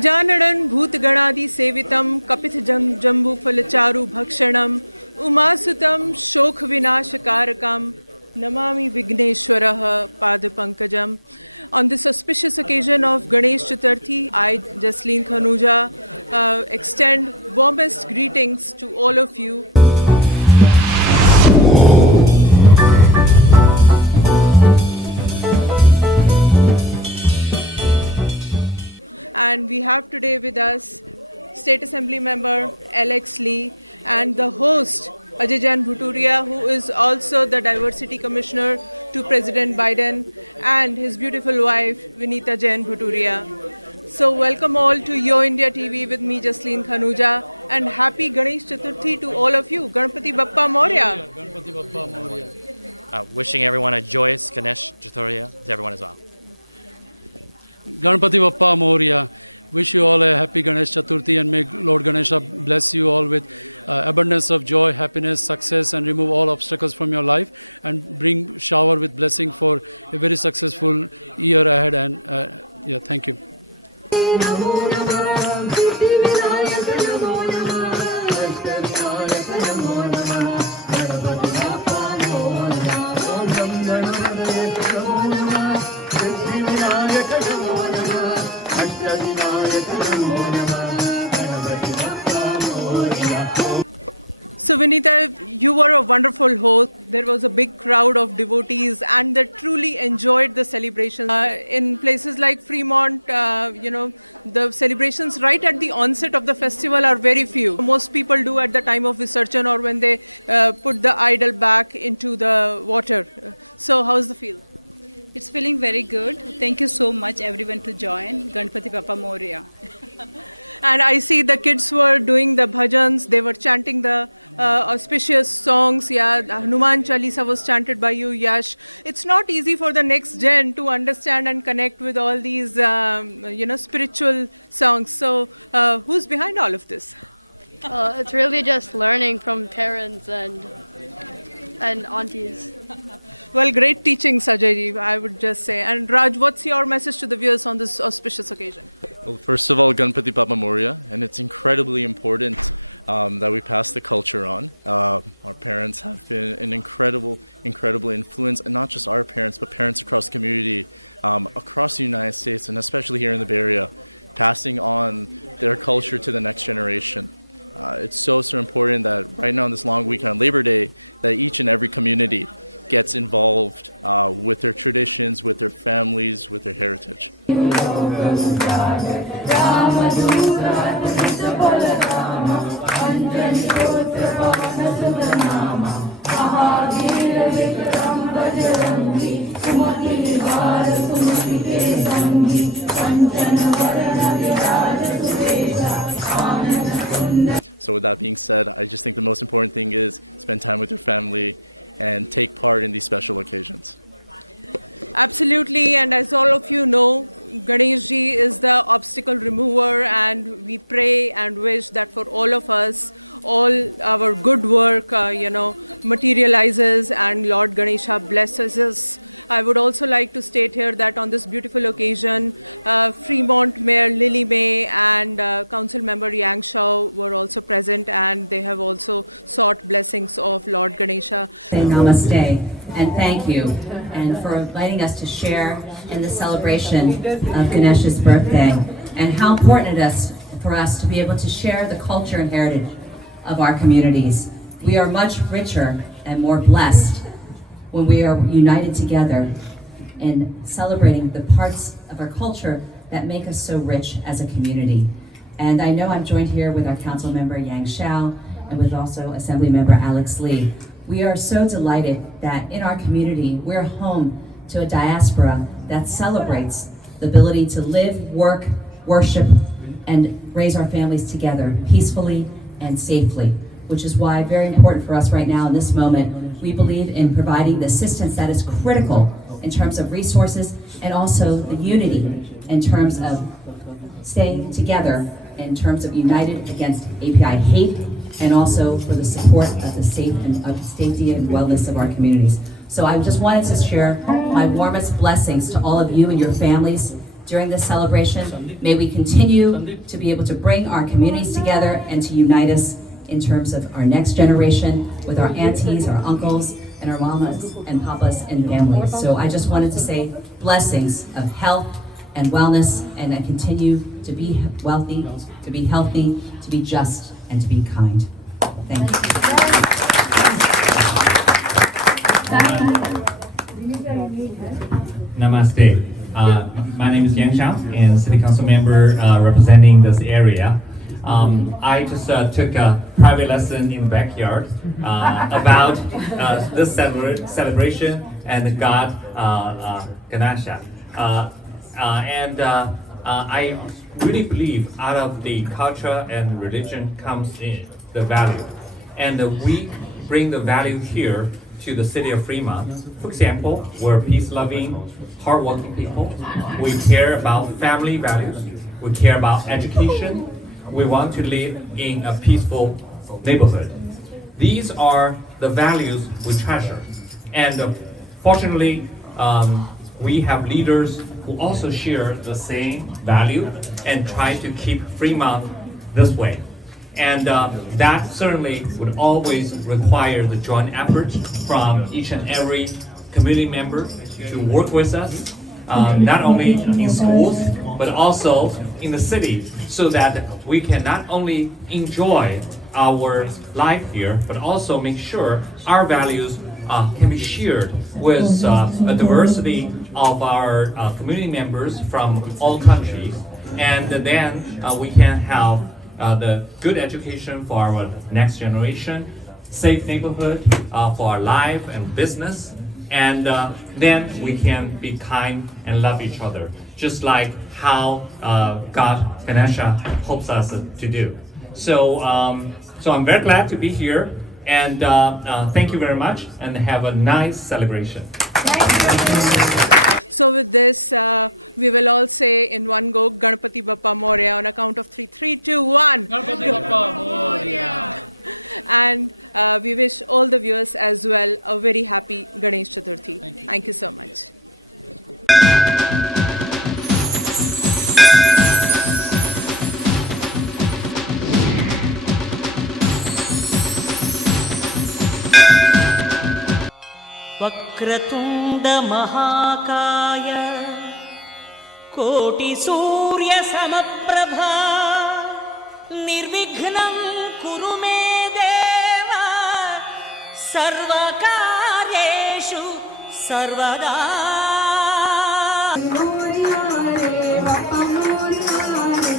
गजाननं भूतगणादि सेवितं कपितजम्बूफलचारु भक्षणं उमासुतं शोकविनाशकारकं Namami Vigneshwarah Padapankajam. On this auspicious occasion of Ganesh Chaturthi, I, Jasleen Khanuja, extend warmest greetings to all of you. And we have today with us State Assembly Member Alex Lee and the host Ajay Jain Bhuturia, who is also the Diversity Commissioner to President Biden, and his beautiful wife Vinita Jain Bhuturia. So welcome all to Yo India TV with me, Jasleen Khanuja, and happy Ganesh Chaturthi to all of you. Ganpati Bappa Moria. Ganpati Bappa Moria. Wishing everyone a joyous Ganesh Chaturthi to everyone as well. Ganpati Bappa Moria. Wish you all a happy Ganesh Chaturthi and may Lord Ganesha bless you all with abundance of joy, happiness, success, and remove all obstacles from your life and bring shower with blessing for a very successful year ahead. And thank you. So Vinita, you were a wonderful host. There was a big crowd of devotees and they truly enjoyed the celebration. In places like Fremont, the celebrations right at the onset of the festival are very few. Most people do at the time of Visarjan or when they put the idol back into the water. So how's the feel? It's feeling very good. Thank you so much everyone to join. Ganpati Bappa Moria. And I see the kids were doing the bhajans, they were chanting the auspicious songs. Yeah, Hanuman Chalisa was chanted by you, Yash. It's not easy for the next gen to understand and connect with all these, spiritual songs. So who's behind all of this? It's really just learning from parents and aunties. Well, great teaching, Sajayji, I would just say. And Raj, what's your message to the viewers on this auspicious occasion? Well, first of all, Ganpati Bappa Moria, and it's incredibly important that we pass the culture on. Our parents have been an incredible influence, and not just our parents, but parents across the community, across the United States, and especially here in the Bay Area, passing on their culture to the next generation. It's so important that right now on this long weekend on Labor Day, that each and every community gets involved with their traditions, with their families, with their heritage. So with that being said, I just think the most important thing is spend time with your family and take part in these special occasions. Absolutely, and as all of you know, Ganeshji is the obstacle remover, and we pray and wish that for all of us, all our good work, materializes and Lord Ganesha blesses us. I would also like to state here that on this beautiful occasion, Fremont Mayor Lily May and Council Member Yang Shao were also present, and they have also sought blessings of Lord Ganesha. Say namaste and thank you, and for inviting us to share in the celebration of Ganesh's birthday, and how important it is for us to be able to share the culture and heritage of our communities. We are much richer and more blessed when we are united together in celebrating the parts of our culture that make us so rich as a community. And I know I'm joined here with our council member Yang Shao and with also Assembly Member Alex Lee. We are so delighted that in our community, we're home to a diaspora that celebrates the ability to live, work, worship, and raise our families together peacefully and safely, which is why very important for us right now in this moment, we believe in providing the assistance that is critical in terms of resources and also the unity in terms of staying together in terms of united against API hate and also for the support of the safety and wellness of our communities. So I just wanted to share my warmest blessings to all of you and your families during this celebration. May we continue to be able to bring our communities together and to unite us in terms of our next generation with our aunties, our uncles, and our mamas and papas and families. So I just wanted to say blessings of health and wellness, and I continue to be wealthy, to be healthy, to be just, and to be kind. Thank you. Namaste. My name is Yang Chao, and City Council member representing this area. I just took a private lesson in the backyard about this celebration and God Ganesha. I really believe out of the culture and religion comes in the value. And we bring the value here to the city of Fremont. For example, we're peace-loving, hardworking people. We care about family values. We care about education. We want to live in a peaceful neighborhood. These are the values we treasure. And fortunately, we have leaders who also share the same value and try to keep Fremont this way. And that certainly would always require the joint effort from each and every community member to work with us, not only in schools, but also in the city, so that we can not only enjoy our life here, but also make sure our values can be shared with a diversity of our community members from all countries. And then we can have the good education for our next generation, safe neighborhood for our life and business, and then we can be kind and love each other, just like how God Ganesha hopes us to do. So I'm very glad to be here, and thank you very much, and have a nice celebration. So with this, we will all say in one go, Ganpati Bappa Moria, on a count of 3. 3, 2, 1. Ganpati Bappa Moria. And we wish all the viewers as well a very happy Ganesh Chaturthi. Thank you so much. वक्रतुण्ड महाकाय कोटि सूर्य समप्रभा निर्विघ्नं कुरु मे देव सर्वकार्येषु सर्वदा। मोरिया रे बापा मोरिया रे,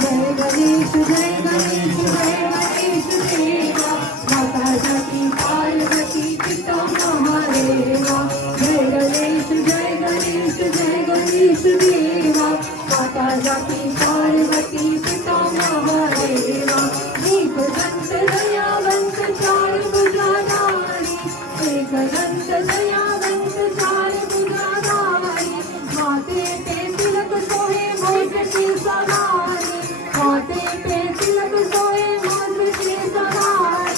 जय गणेश जय गणेश जय गणेश देवा, माता जाकी पार्वती पिता महादेवा, जय गणेश जय गणेश जय गणेश देवा, माता जाकी पार्वती पिता महादेवा, एक दंत दयावंत चार भुजाधारी, एक दंत दयावंत चार भुजाधारी, माथे पे तिलक सोए मोज की सवारी, माथे पे तिलक सोए मोज की सवारी,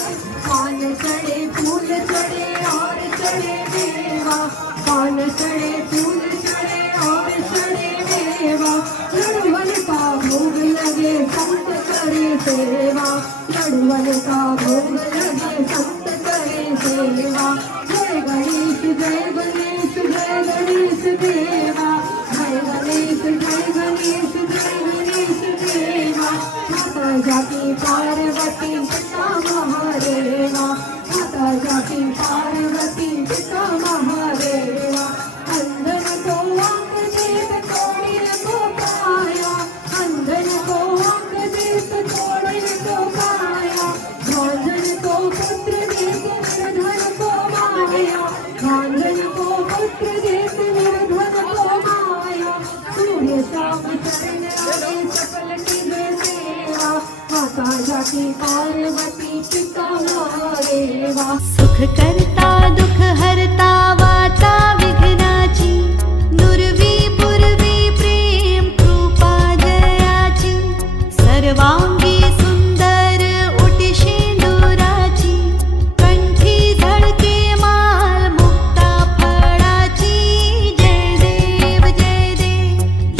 कान चढ़े फूल चढ़े और चढ़े मेवा, कान चढ़े फूल चढ़े और चढ़े मेवा, लड़वन का भोग लगे संत करे सेवा, लड़वन का भोग लगे संत करे सेवा, जय गणेश जय गणेश जय गणेश देवा, जय गणेश जय गणेश जय गणेश देवा, माता जाकी पार्वती पिता महादेवा, माता जाकी पार्वती पिता महादेवा, अंधन को आंख देख कोड़िन को पाया, अंधन को आंख देख कोड़िन को पाया, भांजन को पुत्र देख निर्धन को माया, भांजन को पुत्र देख निर्धन को माया, सूर्य शाम चरण लगे सकल की सेवा, माता जाकी पार्वती पिता महादेवा। सुख करता दुख हरता वाचा विघ्नाची, नुरवी पुरवी प्रेम कृपा जयाची, सर्वांगी सुंदर उटी शेंडुराची, कंठी झळके माल मुक्ता फळाची, जय देव जय देव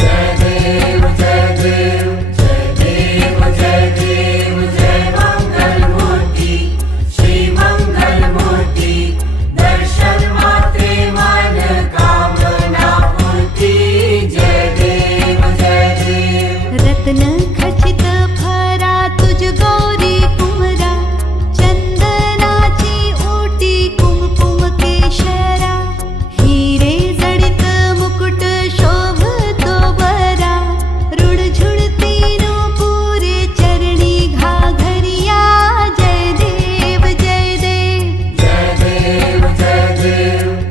देव